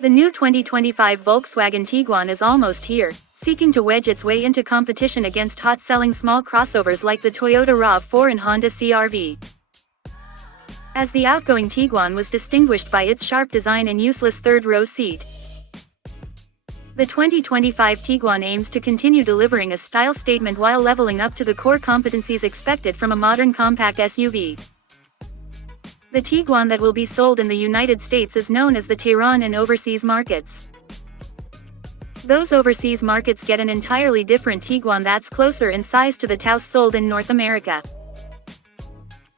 The new 2025 Volkswagen Tiguan is almost here, seeking to wedge its way into competition against hot-selling small crossovers like the Toyota RAV4 and Honda CR-V. As the outgoing Tiguan was distinguished by its sharp design and useless third-row seat, the 2025 Tiguan aims to continue delivering a style statement while leveling up to the core competencies expected from a modern compact SUV. The Tiguan that will be sold in the United States is known as the Tiguan in overseas markets. Those overseas markets get an entirely different Tiguan that's closer in size to the Taos sold in North America.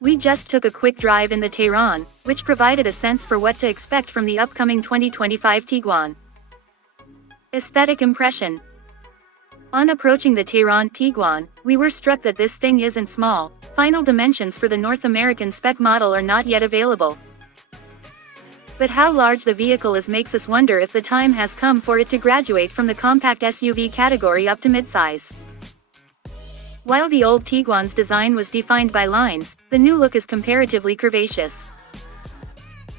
We just took a quick drive in the Tiguan, which provided a sense for what to expect from the upcoming 2025 Tiguan. Aesthetic impression. On approaching the Tiguan, we were struck that this thing isn't small. Final dimensions for the North American spec model are not yet available. But how large the vehicle is makes us wonder if the time has come for it to graduate from the compact SUV category up to midsize. While the old Tiguan's design was defined by lines, the new look is comparatively curvaceous.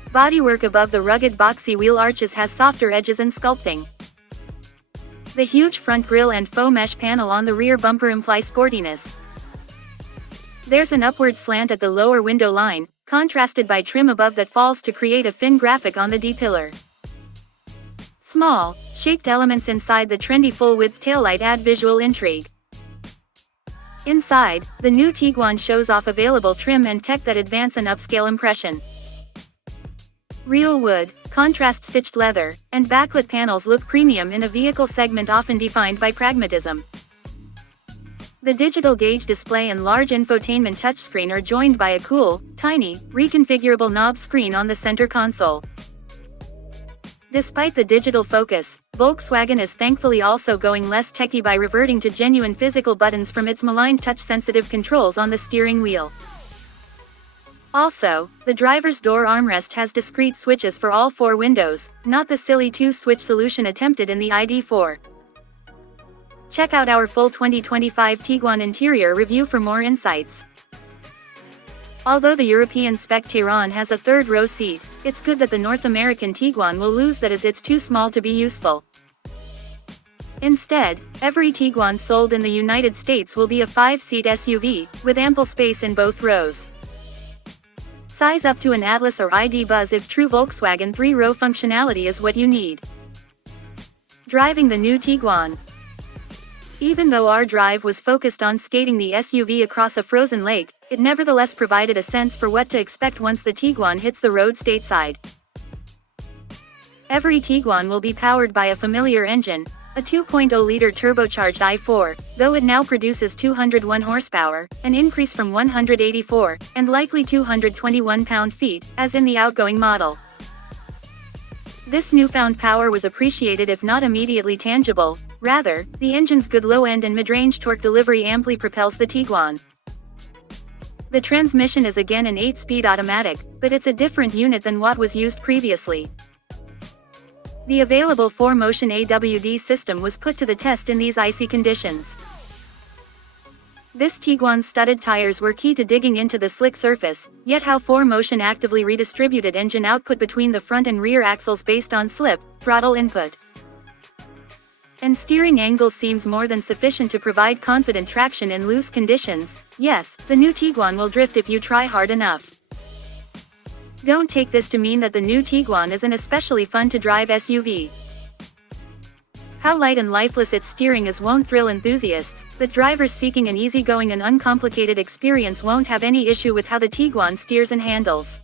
Bodywork above the rugged boxy wheel arches has softer edges and sculpting. The huge front grille and faux mesh panel on the rear bumper imply sportiness. There's an upward slant at the lower window line, contrasted by trim above that falls to create a fin graphic on the D-pillar. Small, shaped elements inside the trendy full-width taillight add visual intrigue. Inside, the new Tiguan shows off available trim and tech that advance an upscale impression. Real wood, contrast-stitched leather, and backlit panels look premium in a vehicle segment often defined by pragmatism. The digital gauge display and large infotainment touchscreen are joined by a cool, tiny, reconfigurable knob screen on the center console. Despite the digital focus, Volkswagen is thankfully also going less techy by reverting to genuine physical buttons from its maligned touch-sensitive controls on the steering wheel. Also, the driver's door armrest has discrete switches for all four windows, not the silly two-switch solution attempted in the ID4. Check out our full 2025 Tiguan interior review for more insights. Although the European spec Tiguan has a third-row seat, it's good that the North American Tiguan will lose that as it's too small to be useful. Instead, every Tiguan sold in the United States will be a 5-seat SUV, with ample space in both rows. Size up to an Atlas or ID Buzz if true Volkswagen 3-row functionality is what you need. Driving the new Tiguan. Even though our drive was focused on skating the SUV across a frozen lake, it nevertheless provided a sense for what to expect once the Tiguan hits the road stateside. Every Tiguan will be powered by a familiar engine, a 2.0-liter turbocharged i4, though it now produces 201 horsepower, an increase from 184, and likely 221 pound-feet, as in the outgoing model. This newfound power was appreciated if not immediately tangible. Rather, the engine's good low-end and mid-range torque delivery amply propels the Tiguan. The transmission is again an 8-speed automatic, but it's a different unit than what was used previously. The available 4-motion AWD system was put to the test in these icy conditions. This Tiguan's studded tires were key to digging into the slick surface, yet how 4-motion actively redistributed engine output between the front and rear axles based on slip, throttle input, and steering angle seems more than sufficient to provide confident traction in loose conditions. Yes, the new Tiguan will drift if you try hard enough. Don't take this to mean that the new Tiguan is an especially fun to drive SUV. How light and lifeless its steering is won't thrill enthusiasts, but drivers seeking an easygoing and uncomplicated experience won't have any issue with how the Tiguan steers and handles.